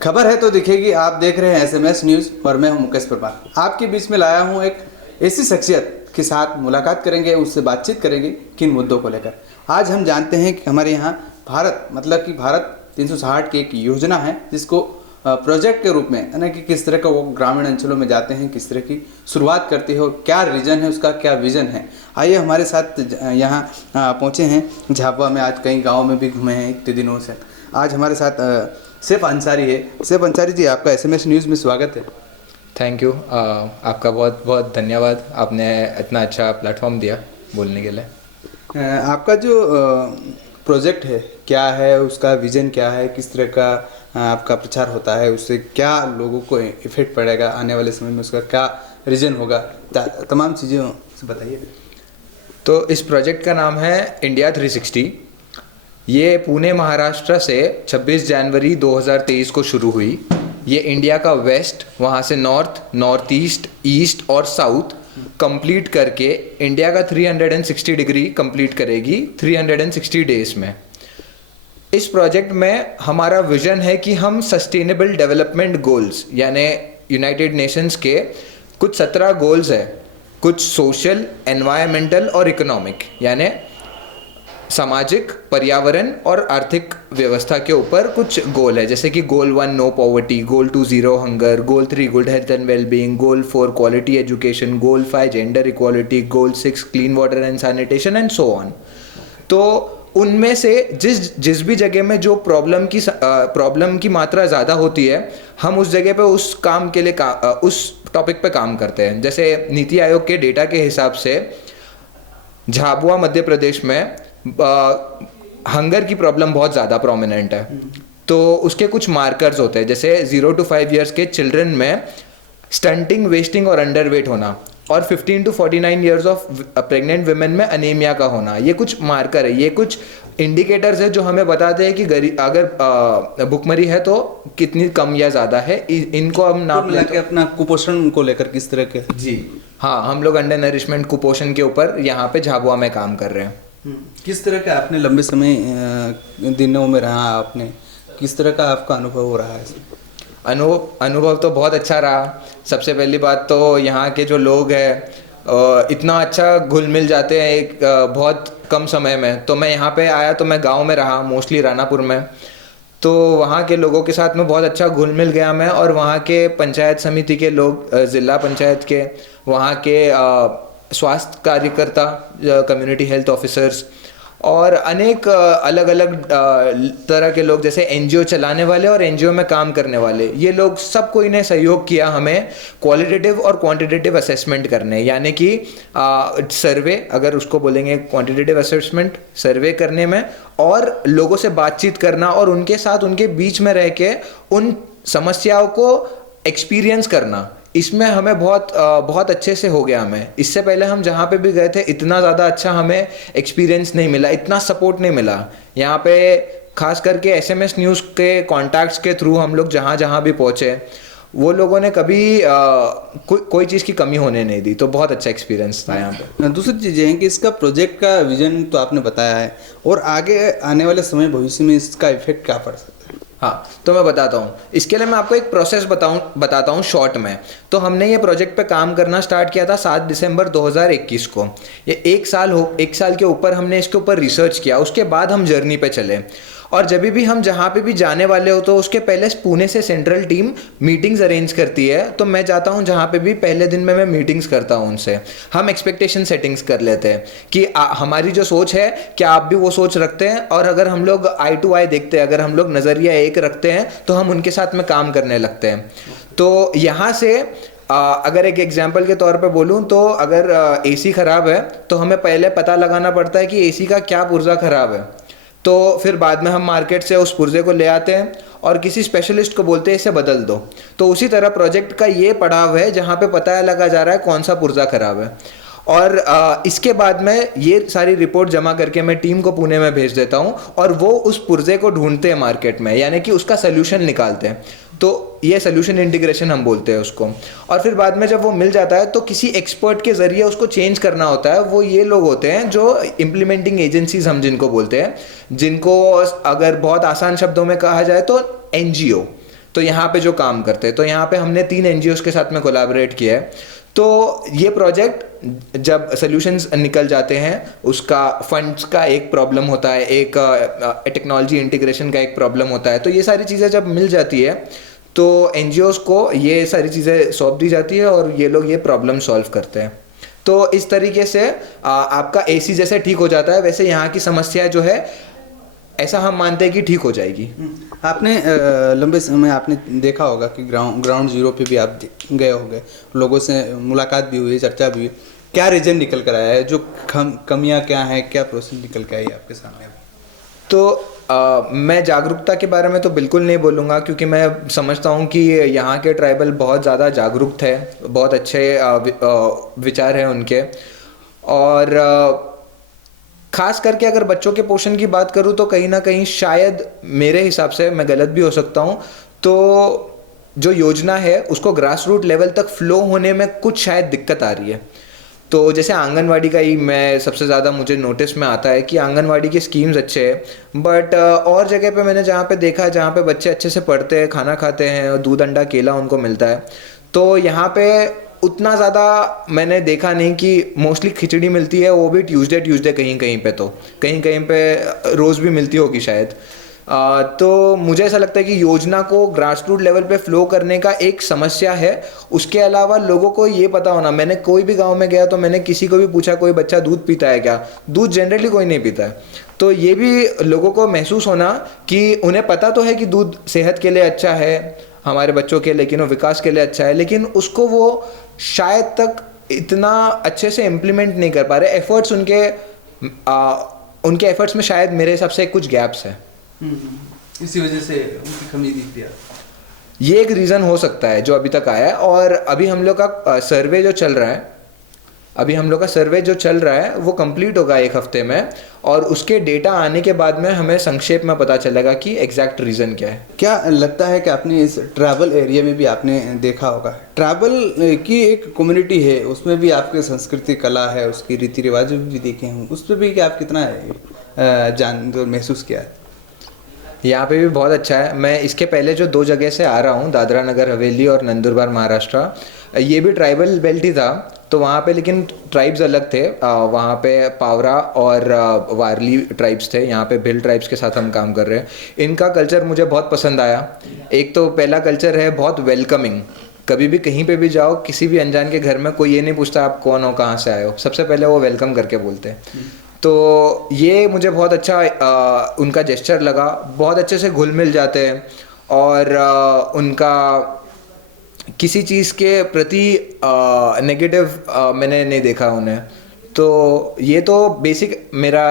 खबर है तो दिखेगी। आप देख रहे हैं एसएमएस न्यूज़ और मैं हूं मुकेश परमार। आपके बीच में लाया हूं एक ऐसी शख्सियत के साथ मुलाकात करेंगे, उससे बातचीत करेंगे किन मुद्दों को लेकर। आज हम जानते हैं कि हमारे यहाँ भारत मतलब कि भारत 360 की एक योजना है जिसको प्रोजेक्ट के रूप में, यानी कि किस तरह का वो ग्रामीण अंचलों में जाते हैं, किस तरह की शुरुआत करती है और क्या रीजन है उसका, क्या विजन है। आइए हमारे साथ यहाँ पहुँचे हैं झाबुआ में। आज कई गाँव में भी घूमे हैं इतने दिनों से। आज हमारे साथ सैफ अंसारी है। सैफ अंसारी जी, आपका एसएमएस न्यूज़ में स्वागत है। Thank you. आपका बहुत बहुत धन्यवाद, आपने इतना अच्छा प्लेटफॉर्म दिया बोलने के लिए। आपका जो प्रोजेक्ट है क्या है, उसका विजन क्या है, किस तरह का आपका प्रचार होता है, उससे क्या लोगों को इफेक्ट पड़ेगा, आने वाले समय में उसका क्या रीजन होगा, तमाम चीज़ें से बताइए। तो इस प्रोजेक्ट का नाम है इंडिया 360। ये पुणे महाराष्ट्र से 26 जनवरी 2023 को शुरू हुई। ये इंडिया का वेस्ट, वहाँ से नॉर्थ, नॉर्थ ईस्ट, ईस्ट और साउथ कंप्लीट करके इंडिया का 360 डिग्री कंप्लीट करेगी 360 डेज में। इस प्रोजेक्ट में हमारा विजन है कि हम सस्टेनेबल डेवलपमेंट गोल्स यानी यूनाइटेड नेशंस के कुछ 17 गोल्स है, कुछ सोशल, एनवायरमेंटल और इकोनॉमिक यानी सामाजिक, पर्यावरण और आर्थिक व्यवस्था के ऊपर कुछ गोल है। जैसे कि goal 1 no poverty, goal 2 zero hunger, goal 3 good health and wellbeing, goal 4 quality education, goal 5 gender equality, goal 6 clean water and sanitation and so on. तो उनमें से जिस भी जगह में जो प्रॉब्लम की मात्रा ज़्यादा होती है, हम उस जगह पे उस काम के लिए उस टॉपिक पे काम करते हैं। जैसे नीति आयोग के डेटा के हिसाब से झाबुआ मध्य प्रदेश में हंगर की प्रॉब्लम बहुत ज़्यादा प्रोमिनेंट है। तो उसके कुछ मार्कर्स होते हैं, जैसे 0 to 5 ईयर्स के चिल्ड्रन में स्टंटिंग, वेस्टिंग और अंडरवेट होना, और 15 to 49 years of pregnant women में अनीमिया का होना। ये कुछ मार्कर है, ये कुछ इंडिकेटर्स है जो हमें बताते हैं कि अगर भुखमरी है तो कितनी कम या ज़्यादा है। इनको हम नाप लेके अपना कुपोषण को लेकर किस तरह के। जी हाँ, हम लोग अंडर नरिशमेंट, कुपोषण के ऊपर यहाँ पे झाबुआ में काम कर रहे हैं। किस तरह का आपने लंबे समय दिनों में रहा, आपने किस तरह का आपका अनुभव हो रहा है? अनुभव तो बहुत अच्छा रहा। सबसे पहली बात तो यहाँ के जो लोग हैं इतना अच्छा घुल मिल जाते हैं एक बहुत कम समय में। तो मैं यहाँ पे आया तो मैं गांव में रहा, मोस्टली रानापुर में। तो वहाँ के लोगों के साथ में बहुत अच्छा घुल मिल गया मैं, और वहाँ के पंचायत समिति के लोग, ज़िला पंचायत के, वहाँ के स्वास्थ्य कार्यकर्ता, कम्युनिटी हेल्थ ऑफिसर्स और अनेक अलग अलग तरह के लोग, जैसे एनजीओ चलाने वाले और एनजीओ में काम करने वाले, ये लोग सबको इन्हें सहयोग किया हमें क्वालिटेटिव और क्वांटिटेटिव असेसमेंट करने, यानी कि सर्वे, अगर उसको बोलेंगे क्वांटिटेटिव असेसमेंट, सर्वे करने में, और लोगों से बातचीत करना और उनके साथ उनके बीच में रह के उन समस्याओं को एक्सपीरियंस करना। इसमें हमें बहुत अच्छे से हो गया हमें। इससे पहले हम जहाँ पे भी गए थे इतना ज़्यादा अच्छा हमें एक्सपीरियंस नहीं मिला, इतना सपोर्ट नहीं मिला। यहाँ पे खास करके एसएमएस न्यूज़ के कॉन्टैक्ट्स के थ्रू हम लोग जहाँ जहाँ भी पहुँचे, वो लोगों ने कभी कोई चीज़ की कमी होने नहीं दी। तो बहुत अच्छा एक्सपीरियंस था यहाँ पे। दूसरी चीज़ें हैं कि इसका प्रोजेक्ट का विजन तो आपने बताया है, और आगे आने वाले समय भविष्य में इसका इफेक्ट क्या पड़ सकता है? हाँ, तो मैं बताता हूँ। इसके लिए मैं आपको एक प्रोसेस बताता हूँ शॉर्ट में। तो हमने ये प्रोजेक्ट पे काम करना स्टार्ट किया था 7 दिसंबर 2021 को। ये एक साल के ऊपर हमने इसके ऊपर रिसर्च किया। उसके बाद हम जर्नी पे चले, और जब भी हम जहाँ पे भी जाने वाले हो तो उसके पहले पुणे से सेंट्रल टीम मीटिंग्स अरेंज करती है। तो मैं जाता हूँ जहाँ पे भी, पहले दिन में मैं मीटिंग्स करता हूँ उनसे। हम एक्सपेक्टेशन सेटिंग्स कर लेते हैं कि हमारी जो सोच है क्या आप भी वो सोच रखते हैं, और अगर हम लोग आई टू आई देखते हैं, अगर हम लोग नज़रिया एक रखते हैं, तो हम उनके साथ में काम करने लगते हैं। तो यहाँ से अगर एक एग्जाम्पल के तौर पे बोलूँ तो अगर एसी ख़राब है तो हमें पहले पता लगाना पड़ता है कि एसी का क्या पुर्जा ख़राब है। तो फिर बाद में हम मार्केट से उस पुर्जे को ले आते हैं और किसी स्पेशलिस्ट को बोलते हैं इसे बदल दो। तो उसी तरह प्रोजेक्ट का ये पड़ाव है जहाँ पे पता लगा जा रहा है कौन सा पुर्जा ख़राब है। और इसके बाद में ये सारी रिपोर्ट जमा करके मैं टीम को पुणे में भेज देता हूँ, और वो उस पुर्जे को ढूंढते हैं मार्केट में, यानी कि उसका सोल्यूशन निकालते हैं। तो ये सोल्यूशन इंटीग्रेशन हम बोलते हैं उसको। और फिर बाद में जब वो मिल जाता है तो किसी एक्सपर्ट के जरिए उसको चेंज करना होता है। वो ये लोग होते हैं जो इम्प्लीमेंटिंग एजेंसीज हम जिनको बोलते हैं, जिनको अगर बहुत आसान शब्दों में कहा जाए तो एनजीओ। तो यहाँ पे जो काम करते हैं, तो यहाँ पे हमने 3 NGOs के साथ में कोलैबोरेट किया है। तो ये प्रोजेक्ट जब सॉल्यूशंस निकल जाते हैं, उसका फंड्स का एक प्रॉब्लम होता है, एक टेक्नोलॉजी इंटीग्रेशन का एक प्रॉब्लम होता है, तो ये सारी चीज़ें जब मिल जाती है तो NGOs को ये सारी चीज़ें सौंप दी जाती है और ये लोग ये प्रॉब्लम सॉल्व करते हैं। तो इस तरीके से आपका AC जैसे ठीक हो जाता है, वैसे यहाँ की समस्या जो है ऐसा हम मानते हैं कि ठीक हो जाएगी। आपने लंबे समय आपने देखा होगा कि ग्राउंड जीरो पे भी आप गए होंगे, लोगों से मुलाकात भी हुई, चर्चा भी हुई। क्या रीजन निकल कर आया है, जो कमियां क्या हैं, क्या प्रोसेस निकल के आई है आपके सामने? तो मैं जागरूकता के बारे में तो बिल्कुल नहीं बोलूँगा, क्योंकि मैं समझता हूँ कि यहाँ के ट्राइबल बहुत ज़्यादा जागरूक थे, बहुत अच्छे विचार हैं उनके। और खास करके अगर बच्चों के पोषण की बात करूँ तो कहीं ना कहीं शायद मेरे हिसाब से, मैं गलत भी हो सकता हूँ, तो जो योजना है उसको ग्रास रूट लेवल तक फ्लो होने में कुछ शायद दिक्कत आ रही है। तो जैसे आंगनवाड़ी का ही मैं सबसे ज़्यादा मुझे नोटिस में आता है कि आंगनवाड़ी के स्कीम्स अच्छे हैं, बट और जगह पे मैंने जहाँ पे देखा, जहाँ पे बच्चे अच्छे से पढ़ते हैं, खाना खाते हैं और दूध अंडा केला उनको मिलता है, तो यहाँ पे उतना ज़्यादा मैंने देखा नहीं कि मोस्टली खिचड़ी मिलती है, वो भी ट्यूसडे कहीं कहीं पे, तो कहीं कहीं पे रोज़ भी मिलती होगी शायद। तो मुझे ऐसा लगता है कि योजना को ग्रास रूट लेवल पे फ्लो करने का एक समस्या है। उसके अलावा लोगों को ये पता होना, मैंने कोई भी गांव में गया तो मैंने किसी को भी पूछा कोई बच्चा दूध पीता है क्या, दूध जनरली कोई नहीं पीता है। तो ये भी लोगों को महसूस होना कि उन्हें पता तो है कि दूध सेहत के लिए अच्छा है हमारे बच्चों के, लेकिन वो विकास के लिए अच्छा है, लेकिन उसको वो शायद तक इतना अच्छे से इम्प्लीमेंट नहीं कर पा रहे। एफर्ट्स उनके एफर्ट्स में शायद मेरे हिसाब से कुछ गैप्स है, इसी वजह से उनकी कमी दिखती है। ये एक रीज़न हो सकता है जो अभी तक आया है। और अभी हम लोग का सर्वे जो चल रहा है वो कंप्लीट होगा 1 हफ्ते में, और उसके डेटा आने के बाद में हमें संक्षेप में पता चलेगा कि एग्जैक्ट रीज़न क्या है। क्या लगता है कि आपने इस ट्रैवल एरिया में भी आपने देखा होगा, ट्रैवल की एक कम्युनिटी है, उसमें भी आपके संस्कृति कला है, उसकी रीति रिवाज भी देखे हों, उस पर भी क्या आप कितना महसूस किया है? यहाँ पे भी बहुत अच्छा है। मैं इसके पहले जो 2 जगह से आ रहा हूँ, दादरा नगर हवेली और नंदुरबार महाराष्ट्र, ये भी ट्राइबल बेल्ट ही था, तो वहाँ पे लेकिन ट्राइब्स अलग थे। वहाँ पे पावरा और वारली ट्राइब्स थे, यहाँ पे भिल ट्राइब्स के साथ हम काम कर रहे हैं। इनका कल्चर मुझे बहुत पसंद आया। एक तो पहला कल्चर है बहुत वेलकमिंग, कभी भी कहीं पे भी जाओ, किसी भी अनजान के घर में कोई ये नहीं पूछता आप कौन हो, कहाँ से आए हो, सबसे पहले वो वेलकम करके बोलते हैं। तो ये मुझे बहुत अच्छा उनका जेस्चर लगा, बहुत अच्छे से घुल मिल जाते हैं, और उनका किसी चीज़ के प्रति नेगेटिव मैंने नहीं देखा उन्हें। तो ये तो बेसिक मेरा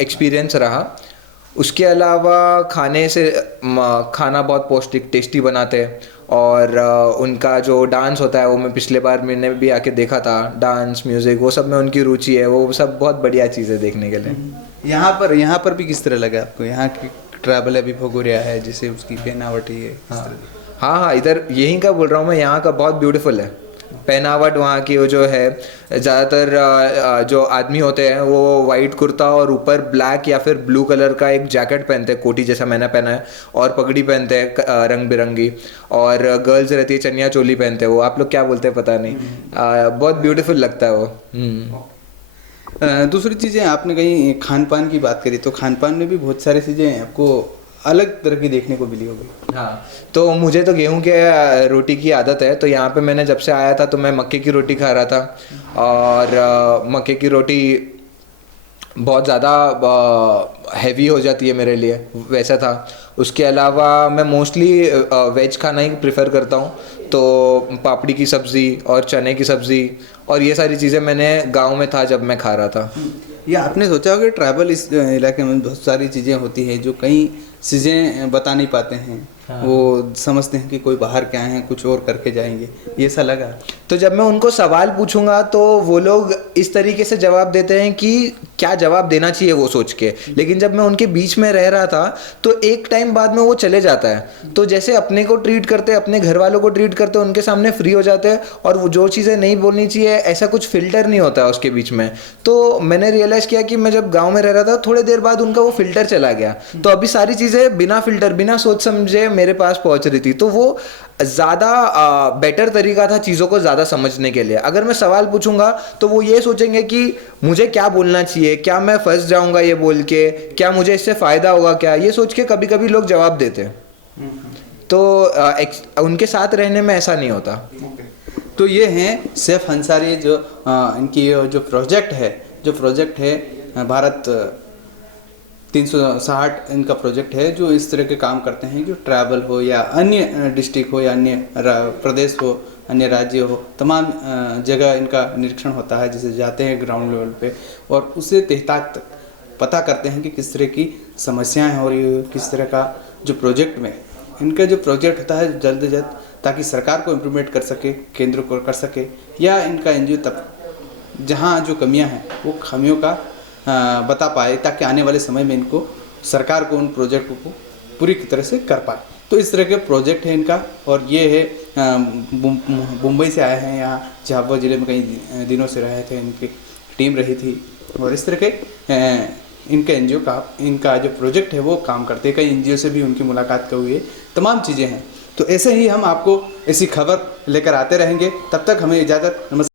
एक्सपीरियंस रहा। उसके अलावा खाना बहुत पौष्टिक टेस्टी बनाते हैं, और उनका जो डांस होता है वो मैं पिछले बार मैंने भी आके देखा था, डांस म्यूज़िक वो सब में उनकी रुचि है, वो सब बहुत बढ़िया चीज़ है देखने के लिए। यहाँ पर भी किस तरह लगा आपको? यहाँ की ट्रैवल अभी भगोरिया है, जिसे उसकी पहनावटी है, हाँ, इधर यहीं का बोल रहा हूँ मैं, यहाँ का बहुत ब्यूटीफुल है पहनावट। वहाँ की वो जो है, ज़्यादातर जो आदमी होते हैं वो वाइट कुर्ता और ऊपर ब्लैक या फिर ब्लू कलर का एक जैकेट पहनते हैं, कोटी जैसा मैंने पहना है, और पगड़ी पहनते हैं रंग बिरंगी, और गर्ल्स रहती है चनिया चोली पहनते हैं, वो आप लोग क्या बोलते हैं पता नहीं। बहुत ब्यूटीफुल लगता है वो। दूसरी चीज़ें आपने कहीं खान पान की बात करी, तो खान पान में भी बहुत सारी चीज़ें आपको अलग तरह की देखने को मिली होगी। हाँ, तो मुझे तो गेहूं के रोटी की आदत है, तो यहाँ पे मैंने जब से आया था तो मैं मक्के की रोटी खा रहा था, और मक्के की रोटी बहुत ज़्यादा हैवी हो जाती है मेरे लिए, वैसा था। उसके अलावा मैं मोस्टली वेज खाना ही प्रेफर करता हूँ, तो पापड़ी की सब्ज़ी और चने की सब्ज़ी और ये सारी चीज़ें मैंने गांव में था जब मैं खा रहा था। या आपने सोचा होगा ट्रैवल इस इलाके में बहुत सारी चीज़ें होती हैं जो कई चीज़ें बता नहीं पाते हैं। हाँ। वो समझते हैं कि कोई बाहर के आए हैं, कुछ और करके जाएंगे, ये सा लगा। तो जब मैं उनको सवाल पूछूंगा तो वो लोग इस तरीके से जवाब देते हैं कि क्या जवाब देना चाहिए वो सोच के। लेकिन जब मैं उनके बीच में रह रहा था तो एक टाइम बाद में वो चले जाता है, तो जैसे अपने को ट्रीट करते, अपने घर वालों को ट्रीट करते, उनके सामने फ्री हो जाते हैं, और वो जो चीज़ें नहीं बोलनी चाहिए ऐसा कुछ फिल्टर नहीं होता है उसके बीच में। तो मैंने रियलाइज़ किया कि मैं जब गाँव में रह रहा था थोड़ी देर बाद उनका वो फिल्टर चला गया, तो अभी सारी चीज़ें बिना फिल्टर बिना सोच समझे मेरे पास पहुँच रही थी। तो वो ज़्यादा बेटर तरीका था चीज़ों को ज़्यादा समझने के लिए। अगर मैं सवाल पूछूंगा तो वो ये सोचेंगे कि मुझे क्या बोलना चाहिए, क्या मैं फंस जाऊंगा ये बोल के, क्या मुझे इससे फ़ायदा होगा, क्या, ये सोच के कभी कभी लोग जवाब देते हैं। तो उनके साथ रहने में ऐसा नहीं होता। तो ये हैं सैफ अंसारी, जो इनकी जो प्रोजेक्ट है भारत 360 इनका प्रोजेक्ट है, जो इस तरह के काम करते हैं, जो ट्रैवल हो या अन्य डिस्ट्रिक्ट हो या अन्य प्रदेश हो, अन्य राज्य हो, तमाम जगह इनका निरीक्षण होता है, जिसे जाते हैं ग्राउंड लेवल पे और उसे तहकीकात तक पता करते हैं कि किस तरह की समस्याएं हो रही हो, किस तरह का जो प्रोजेक्ट में इनका जो प्रोजेक्ट होता है जल्द से जल्द, ताकि सरकार को इम्प्लीमेंट कर सके, केंद्र को कर सके, या इनका एनजीओ तक जहाँ जो कमियां हैं वो खामियों का बता पाए, ताकि आने वाले समय में इनको सरकार को उन प्रोजेक्ट को पूरी तरह से कर पाए। तो इस तरह के प्रोजेक्ट है इनका, और ये है मुंबई से आए हैं, यहाँ झाबुआ ज़िले में कई दिनों से रहे थे, इनकी टीम रही थी, और इस तरह के इनका एनजीओ का इनका जो प्रोजेक्ट है वो काम करते हैं। कई एनजीओ से भी उनकी मुलाकात का हुई है, तमाम चीज़ें हैं। तो ऐसे ही हम आपको ऐसी खबर लेकर आते रहेंगे। तब तक हमें इजाज़त, नमस्कार।